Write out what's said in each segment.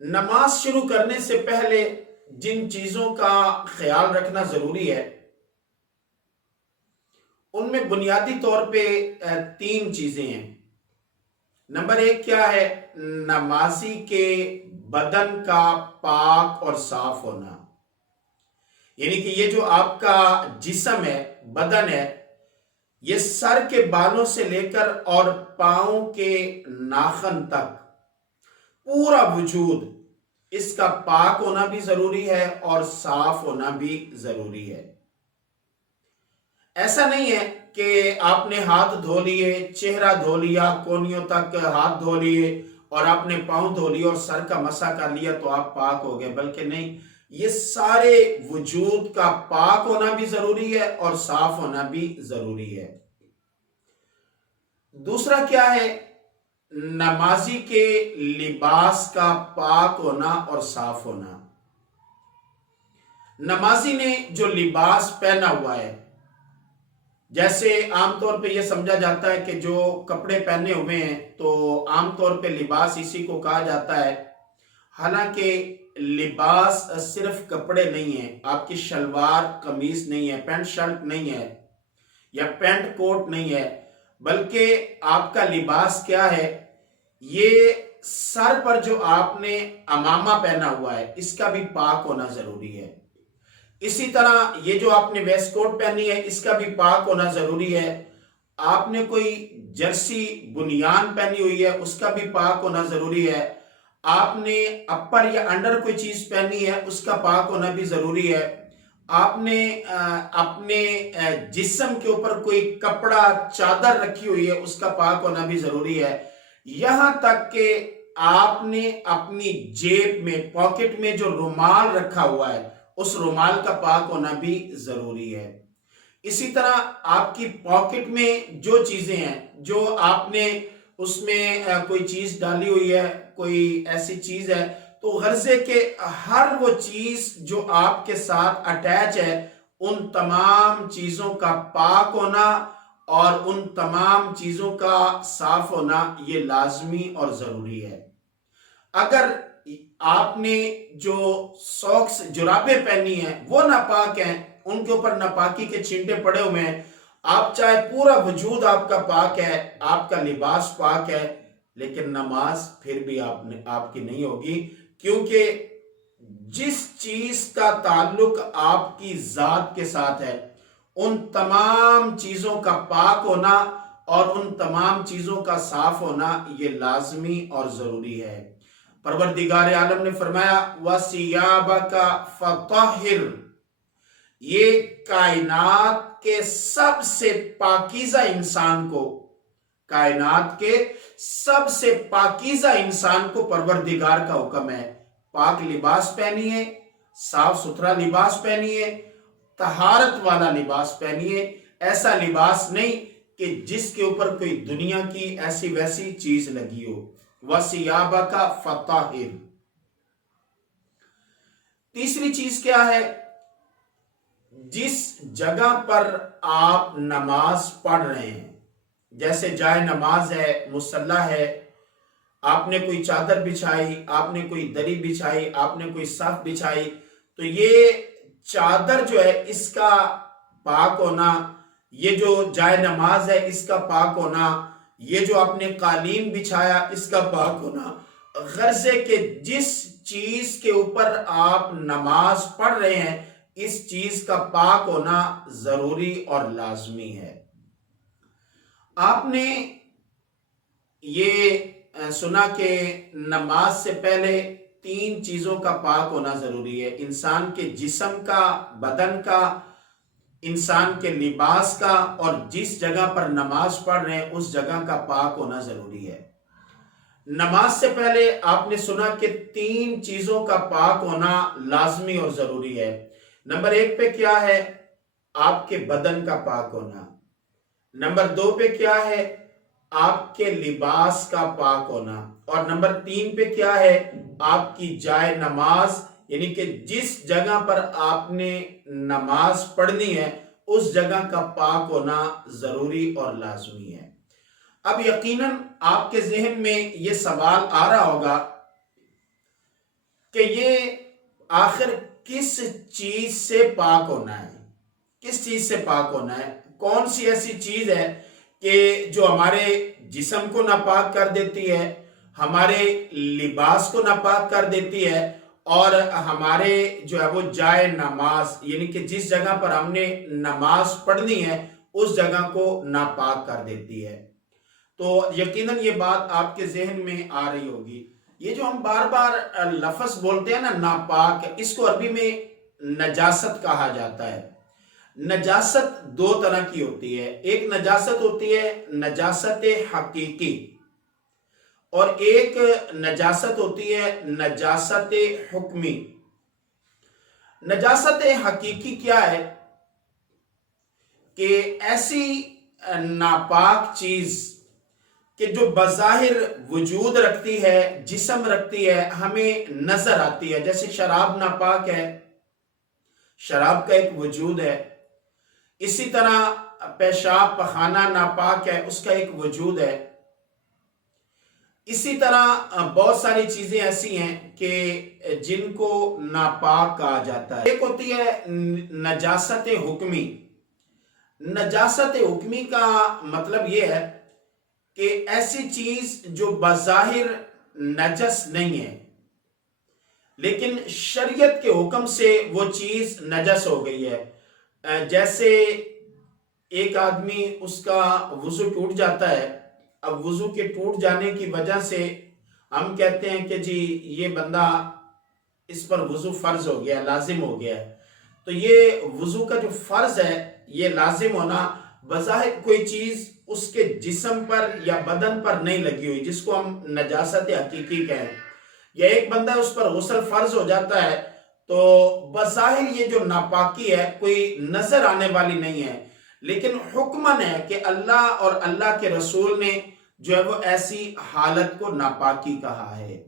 نماز شروع کرنے سے پہلے جن چیزوں کا خیال رکھنا ضروری ہے ان میں بنیادی طور پہ تین چیزیں ہیں۔ نمبر ایک کیا ہے؟ نمازی کے بدن کا پاک اور صاف ہونا، یعنی کہ یہ جو آپ کا جسم ہے، بدن ہے، یہ سر کے بالوں سے لے کر اور پاؤں کے ناخن تک پورا وجود اس کا پاک ہونا بھی ضروری ہے اور صاف ہونا بھی ضروری ہے۔ ایسا نہیں ہے کہ آپ نے ہاتھ دھو لیے، چہرہ دھو لیا، کونیوں تک ہاتھ دھو لیے اور آپ نے پاؤں دھو لیے اور سر کا مسح کر لیا تو آپ پاک ہو گئے، بلکہ نہیں، یہ سارے وجود کا پاک ہونا بھی ضروری ہے اور صاف ہونا بھی ضروری ہے۔ دوسرا کیا ہے؟ نمازی کے لباس کا پاک ہونا اور صاف ہونا۔ نمازی نے جو لباس پہنا ہوا ہے، جیسے عام طور پہ یہ سمجھا جاتا ہے کہ جو کپڑے پہنے ہوئے ہیں تو عام طور پہ لباس اسی کو کہا جاتا ہے، حالانکہ لباس صرف کپڑے نہیں ہیں، آپ کی شلوار قمیص نہیں ہے، پینٹ شرٹ نہیں ہے یا پینٹ کوٹ نہیں ہے، بلکہ آپ کا لباس کیا ہے؟ یہ سر پر جو آپ نے امامہ پہنا ہوا ہے اس کا بھی پاک ہونا ضروری ہے۔ اسی طرح یہ جو آپ نے ویسٹ کوٹ پہنی ہے اس کا بھی پاک ہونا ضروری ہے۔ آپ نے کوئی جرسی بنیان پہنی ہوئی ہے اس کا بھی پاک ہونا ضروری ہے۔ آپ نے اپر یا انڈر کوئی چیز پہنی ہے اس کا پاک ہونا بھی ضروری ہے۔ آپ نے اپنے جسم کے اوپر کوئی کپڑا چادر رکھی ہوئی ہے اس کا پاک ہونا بھی ضروری ہے، یہاں تک کہ آپ نے اپنی جیب میں، پاکٹ میں جو رومال رکھا ہوا ہے اس رومال کا پاک ہونا بھی ضروری ہے۔ اسی طرح آپ کی پاکٹ میں جو چیزیں ہیں، جو آپ نے اس میں کوئی چیز ڈالی ہوئی ہے، کوئی ایسی چیز ہے، تو غرضے کہ ہر وہ چیز جو آپ کے ساتھ اٹیچ ہے ان تمام چیزوں کا پاک ہونا اور ان تمام چیزوں کا صاف ہونا یہ لازمی اور ضروری ہے۔ اگر آپ نے جو ساکس جرابیں پہنی ہیں وہ ناپاک ہیں، ان کے اوپر ناپاکی کے چھینٹے پڑے ہوئے ہیں، آپ چاہے پورا وجود آپ کا پاک ہے، آپ کا لباس پاک ہے، لیکن نماز پھر بھی آپ کی نہیں ہوگی، کیونکہ جس چیز کا تعلق آپ کی ذات کے ساتھ ہے ان تمام چیزوں کا پاک ہونا اور ان تمام چیزوں کا صاف ہونا یہ لازمی اور ضروری ہے۔ پروردگار عالم نے فرمایا وَثِيَابَكَ فَطَهِّرْ، یہ کائنات کے سب سے پاکیزہ انسان کو، کائنات کے سب سے پاکیزہ انسان کو پروردگار کا حکم ہے، پاک لباس پہنیے، صاف ستھرا لباس پہنیے، طہارت والا لباس پہنیے، ایسا لباس نہیں کہ جس کے اوپر کوئی دنیا کی ایسی ویسی چیز لگی ہو۔ وَثِيَابَكَ فَطَهِّرْ۔ تیسری چیز کیا ہے؟ جس جگہ پر آپ نماز پڑھ رہے ہیں، جیسے جائے نماز ہے، مصلی ہے، آپ نے کوئی چادر بچھائی، آپ نے کوئی دری بچھائی، آپ نے کوئی صف بچھائی، تو یہ چادر جو ہے اس کا پاک ہونا، یہ جو جائے نماز ہے اس کا پاک ہونا، یہ جو آپ نے قالین بچھایا اس کا پاک ہونا، غرض ہے کہ جس چیز کے اوپر آپ نماز پڑھ رہے ہیں اس چیز کا پاک ہونا ضروری اور لازمی ہے۔ آپ نے یہ سنا کہ نماز سے پہلے تین چیزوں کا پاک ہونا ضروری ہے، انسان کے جسم کا، بدن کا، انسان کے لباس کا، اور جس جگہ پر نماز پڑھ رہے ہیں اس جگہ کا پاک ہونا ضروری ہے۔ نماز سے پہلے آپ نے سنا کہ تین چیزوں کا پاک ہونا لازمی اور ضروری ہے۔ نمبر ایک پہ کیا ہے؟ آپ کے بدن کا پاک ہونا۔ نمبر دو پہ کیا ہے؟ آپ کے لباس کا پاک ہونا۔ اور نمبر تین پہ کیا ہے؟ آپ کی جائے نماز، یعنی کہ جس جگہ پر آپ نے نماز پڑھنی ہے اس جگہ کا پاک ہونا ضروری اور لازمی ہے۔ اب یقیناً آپ کے ذہن میں یہ سوال آ رہا ہوگا کہ یہ آخر کس چیز سے پاک ہونا ہے، کس چیز سے پاک ہونا ہے، کون سی ایسی چیز ہے کہ جو ہمارے جسم کو ناپاک کر دیتی ہے، ہمارے لباس کو ناپاک کر دیتی ہے، اور ہمارے جو ہے وہ جائے نماز، یعنی کہ جس جگہ پر ہم نے نماز پڑھنی ہے اس جگہ کو ناپاک کر دیتی ہے۔ تو یقیناً یہ بات آپ کے ذہن میں آ رہی ہوگی، یہ جو ہم بار بار لفظ بولتے ہیں نا ناپاک، اس کو عربی میں نجاست کہا جاتا ہے۔ نجاست دو طرح کی ہوتی ہے، ایک نجاست ہوتی ہے نجاست حقیقی، اور ایک نجاست ہوتی ہے نجاست حکمی۔ نجاست حقیقی کیا ہے کہ ایسی ناپاک چیز کہ جو بظاہر وجود رکھتی ہے، جسم رکھتی ہے، ہمیں نظر آتی ہے، جیسے شراب ناپاک ہے، شراب کا ایک وجود ہے، اسی طرح پیشاب پخانہ ناپاک ہے، اس کا ایک وجود ہے، اسی طرح بہت ساری چیزیں ایسی ہیں کہ جن کو ناپاک کہا جاتا ہے۔ ایک ہوتی ہے نجاست حکمی۔ نجاست حکمی کا مطلب یہ ہے کہ ایسی چیز جو بظاہر نجس نہیں ہے لیکن شریعت کے حکم سے وہ چیز نجس ہو گئی ہے۔ جیسے ایک آدمی اس کا وضو ٹوٹ جاتا ہے، اب وضو کے ٹوٹ جانے کی وجہ سے ہم کہتے ہیں کہ جی یہ بندہ اس پر وضو فرض ہو گیا، لازم ہو گیا ہے۔ تو یہ وضو کا جو فرض ہے، یہ لازم ہونا، بظاہر کوئی چیز اس کے جسم پر یا بدن پر نہیں لگی ہوئی، جس کو ہم نجاست حقیقی کہیں، یا ایک بندہ اس پر غسل فرض ہو جاتا ہے تو بظاہر یہ جو ناپاکی ہے کوئی نظر آنے والی نہیں ہے، لیکن حکمن ہے کہ اللہ اور اللہ کے رسول نے جو ہے وہ ایسی حالت کو ناپاکی کہا ہے۔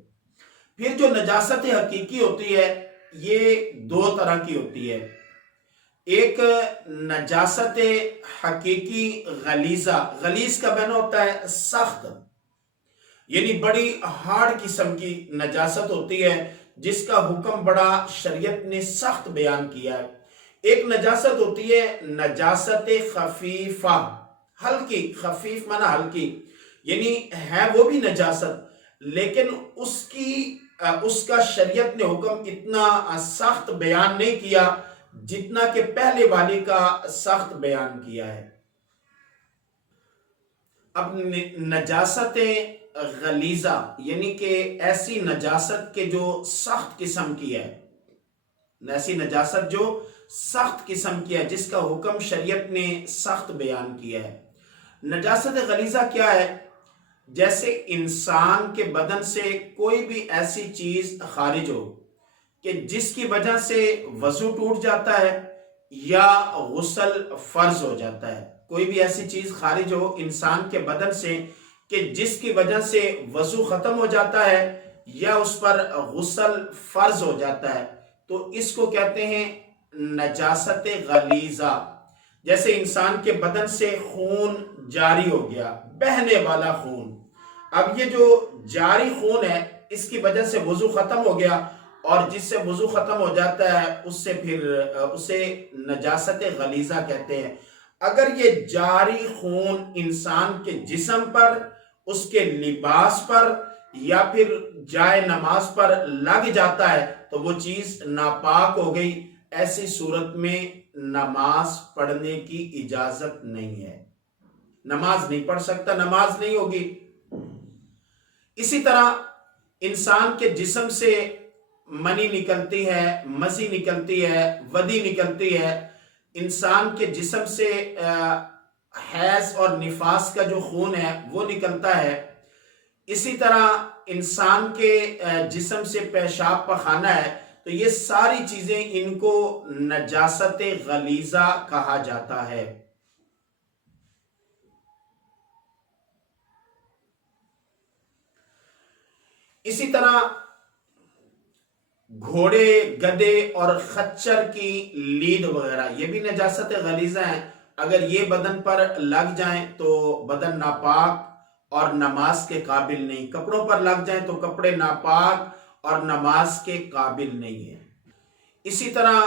پھر جو نجاست حقیقی ہوتی ہے یہ دو طرح کی ہوتی ہے، ایک نجاست حقیقی غلیظہ، غلیظ کا معنی ہوتا ہے سخت، یعنی بڑی ہارڈ قسم کی نجاست ہوتی ہے جس کا حکم بڑا شریعت نے سخت بیان کیا ہے۔ ایک نجاست ہوتی ہے نجاست خفیفہ، ہلکی، خفیف معنی ہلکی، یعنی ہے وہ بھی نجاست لیکن اس کا شریعت نے حکم اتنا سخت بیان نہیں کیا جتنا کہ پہلے والی کا سخت بیان کیا ہے۔ اب نجاست غلیظہ یعنی کہ ایسی نجاست کے جو سخت قسم کی ہے، ایسی نجاست جو سخت قسم کی ہے جس کا حکم شریعت نے سخت بیان کیا ہے۔ نجاست غلیظہ کیا ہے؟ جیسے انسان کے بدن سے کوئی بھی ایسی چیز خارج ہو کہ جس کی وجہ سے وضو ٹوٹ جاتا ہے یا غسل فرض ہو جاتا ہے، کوئی بھی ایسی چیز خارج ہو انسان کے بدن سے کہ جس کی وجہ سے وضو ختم ہو جاتا ہے یا اس پر غسل فرض ہو جاتا ہے، تو اس کو کہتے ہیں نجاست غلیظہ۔ جیسے انسان کے بدن سے خون جاری ہو گیا، بہنے والا خون، اب یہ جو جاری خون ہے اس کی وجہ سے وضو ختم ہو گیا، اور جس سے وضو ختم ہو جاتا ہے اسے نجاست غلیظہ کہتے ہیں۔ اگر یہ جاری خون انسان کے جسم پر، اس کے لباس پر یا پھر جائے نماز پر لگ جاتا ہے تو وہ چیز ناپاک ہو گئی، ایسی صورت میں نماز پڑھنے کی اجازت نہیں ہے، نماز نہیں پڑھ سکتا، نماز نہیں ہوگی۔ اسی طرح انسان کے جسم سے منی نکلتی ہے، مزی نکلتی ہے، ودی نکلتی ہے، انسان کے جسم سے حیض اور نفاس کا جو خون ہے وہ نکلتا ہے، اسی طرح انسان کے جسم سے پیشاب پخانہ ہے، تو یہ ساری چیزیں ان کو نجاست غلیظہ کہا جاتا ہے۔ اسی طرح گھوڑے، گدے اور خچر کی لید وغیرہ یہ بھی نجاست غلیظہ ہیں، اگر یہ بدن پر لگ جائیں تو بدن ناپاک اور نماز کے قابل نہیں، کپڑوں پر لگ جائیں تو کپڑے ناپاک اور نماز کے قابل نہیں ہے۔ اسی طرح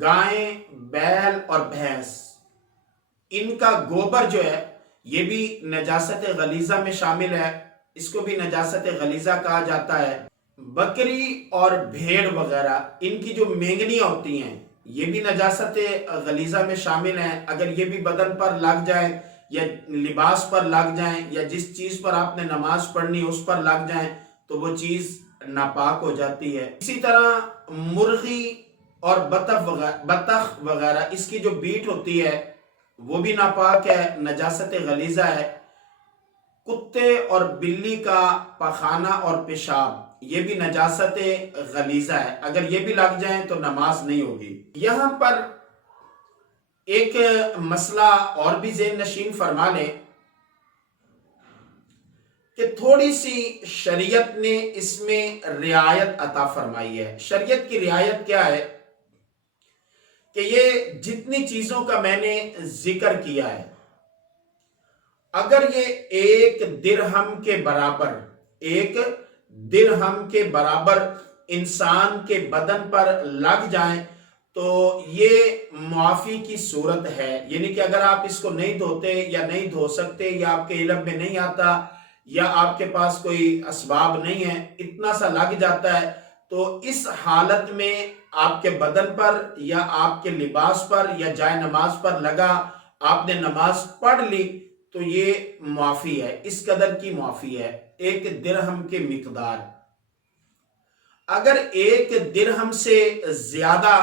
گائیں، بیل اور بھینس، ان کا گوبر جو ہے یہ بھی نجاست غلیظہ میں شامل ہے، اس کو بھی نجاست غلیظہ کہا جاتا ہے۔ بکری اور بھیڑ وغیرہ، ان کی جو مینگنیاں ہوتی ہیں یہ بھی نجاست غلیظہ میں شامل ہیں۔ اگر یہ بھی بدن پر لگ جائے یا لباس پر لگ جائیں یا جس چیز پر آپ نے نماز پڑھنی اس پر لگ جائیں تو وہ چیز ناپاک ہو جاتی ہے۔ اسی طرح مرغی اور بطخ وغیرہ، اس کی جو بیٹ ہوتی ہے وہ بھی ناپاک ہے، نجاست غلیظہ ہے۔ کتے اور بلی کا پخانہ اور پیشاب، یہ بھی نجاست غلیظہ ہے، اگر یہ بھی لگ جائیں تو نماز نہیں ہوگی۔ یہاں پر ایک مسئلہ اور بھی ذہن نشین فرما لیں کہ تھوڑی سی شریعت نے اس میں رعایت عطا فرمائی ہے۔ شریعت کی رعایت کیا ہے کہ یہ جتنی چیزوں کا میں نے ذکر کیا ہے، اگر یہ ایک درہم کے برابر انسان کے بدن پر لگ جائیں تو یہ معافی کی صورت ہے، یعنی کہ اگر آپ اس کو نہیں دھوتے یا نہیں دھو سکتے یا آپ کے علم میں نہیں آتا یا آپ کے پاس کوئی اسباب نہیں ہے، اتنا سا لگ جاتا ہے، تو اس حالت میں آپ کے بدن پر یا آپ کے لباس پر یا جائے نماز پر لگا، آپ نے نماز پڑھ لی تو یہ معافی ہے، اس قدر کی معافی ہے، 1 درہم کے مقدار۔ اگر 1 درہم سے زیادہ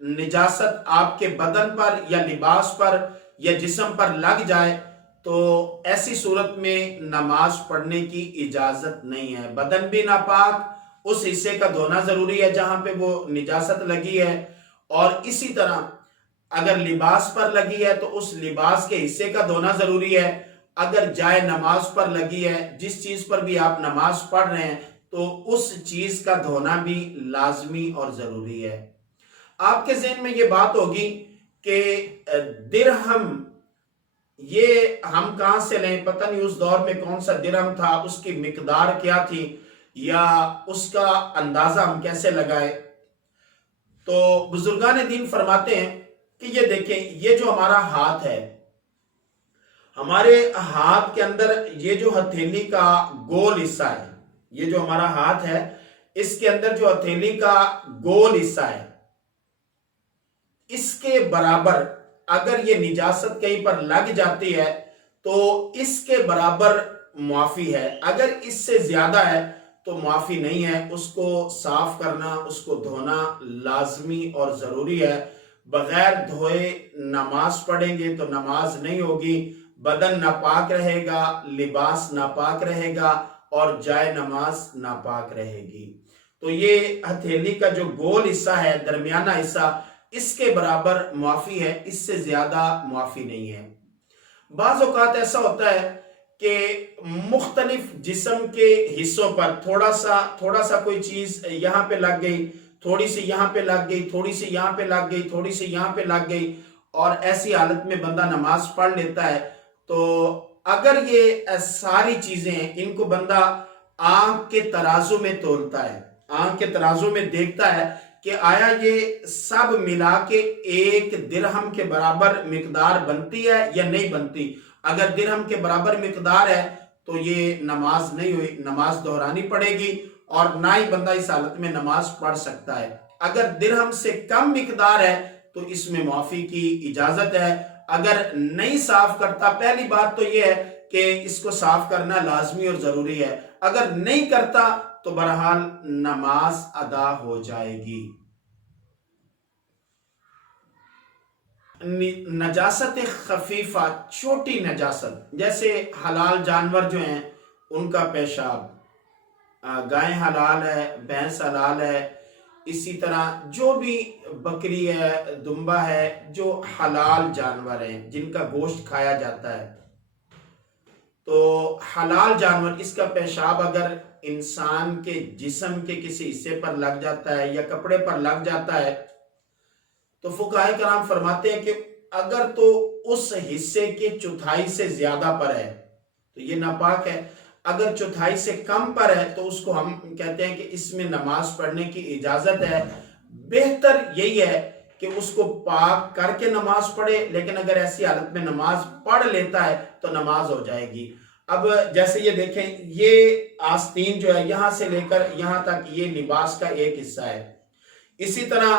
نجاست آپ کے بدن پر یا لباس پر یا جسم پر لگ جائے تو ایسی صورت میں نماز پڑھنے کی اجازت نہیں ہے۔ بدن بھی ناپاک، اس حصے کا دھونا ضروری ہے جہاں پہ وہ نجاست لگی ہے، اور اسی طرح اگر لباس پر لگی ہے تو اس لباس کے حصے کا دھونا ضروری ہے۔ اگر جائے نماز پر لگی ہے، جس چیز پر بھی آپ نماز پڑھ رہے ہیں، تو اس چیز کا دھونا بھی لازمی اور ضروری ہے۔ آپ کے ذہن میں یہ بات ہوگی کہ درہم یہ ہم کہاں سے لیں، پتہ نہیں اس دور میں کون سا درہم تھا، اس کی مقدار کیا تھی یا اس کا اندازہ ہم کیسے لگائے۔ تو بزرگان دین فرماتے ہیں کہ یہ دیکھیں، یہ جو ہمارا ہاتھ ہے، ہمارے ہاتھ کے اندر یہ جو ہتھیلی کا گول حصہ ہے، یہ جو ہمارا ہاتھ ہے اس کے اندر جو ہتھیلی کا گول حصہ ہے، اس کے برابر اگر یہ نجاست کہیں پر لگ جاتی ہے تو اس کے برابر معافی ہے، اگر اس سے زیادہ ہے تو معافی نہیں ہے، اس کو صاف کرنا، اس کو دھونا لازمی اور ضروری ہے۔ بغیر دھوئے نماز پڑھیں گے تو نماز نہیں ہوگی، بدن ناپاک رہے گا، لباس ناپاک رہے گا اور جائے نماز ناپاک رہے گی۔ تو یہ ہتھیلی کا جو گول حصہ ہے، درمیانہ حصہ، اس کے برابر معافی ہے، اس سے زیادہ معافی نہیں ہے۔ بعض اوقات ایسا ہوتا ہے کہ مختلف جسم کے حصوں پر تھوڑا سا کوئی چیز یہاں پہ لگ گئی، تھوڑی سی یہاں پہ لگ گئی، تھوڑی سی یہاں پہ لگ گئی، تھوڑی سی یہاں پہ لگ گئی، اور ایسی حالت میں بندہ نماز پڑھ لیتا ہے۔ تو اگر یہ ساری چیزیں ان کو بندہ آنکھ کے ترازو میں تولتا ہے، آنکھ کے ترازو میں دیکھتا ہے کہ آیا یہ سب ملا کے 1 درہم کے برابر مقدار بنتی ہے یا نہیں بنتی۔ اگر درہم کے برابر مقدار ہے تو یہ نماز نہیں ہوئی، نماز دہرانی پڑے گی اور نہ ہی بندہ اس حالت میں نماز پڑھ سکتا ہے۔ اگر درہم سے کم مقدار ہے تو اس میں معافی کی اجازت ہے۔ اگر نہیں صاف کرتا، پہلی بات تو یہ ہے کہ اس کو صاف کرنا لازمی اور ضروری ہے، اگر نہیں کرتا تو بہرحال نماز ادا ہو جائے گی۔ نجاست خفیفہ، چھوٹی نجاست، جیسے حلال جانور جو ہیں ان کا پیشاب، گائیں حلال ہے، بھینس حلال ہے، اسی طرح جو بھی بکری ہے، دمبا ہے، جو حلال جانور ہیں جن کا گوشت کھایا جاتا ہے، تو حلال جانور، اس کا پیشاب اگر انسان کے جسم کے کسی حصے پر لگ جاتا ہے یا کپڑے پر لگ جاتا ہے تو فقہائے کرام فرماتے ہیں کہ اگر تو اس حصے کے چوتھائی سے زیادہ پر ہے تو یہ ناپاک ہے، اگر چوتھائی سے کم پر ہے تو اس کو ہم کہتے ہیں کہ اس میں نماز پڑھنے کی اجازت ہے۔ بہتر یہی ہے کہ اس کو پاک کر کے نماز پڑھے، لیکن اگر ایسی حالت میں نماز پڑھ لیتا ہے تو نماز ہو جائے گی۔ اب جیسے یہ دیکھیں، یہ آستین جو ہے یہاں سے لے کر یہاں تک یہ لباس کا ایک حصہ ہے، اسی طرح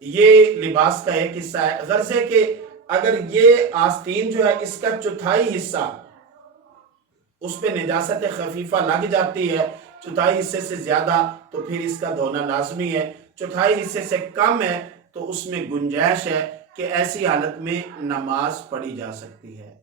یہ لباس کا ایک حصہ ہے۔ غرض ہے کہ اگر یہ آستین جو ہے اس کا چوتھائی حصہ اس پہ نجاست خفیفہ لگ جاتی ہے، چوتھائی حصے سے زیادہ تو پھر اس کا دھونا لازمی ہے، چوتھائی حصے سے کم ہے تو اس میں گنجائش ہے کہ ایسی حالت میں نماز پڑھی جا سکتی ہے۔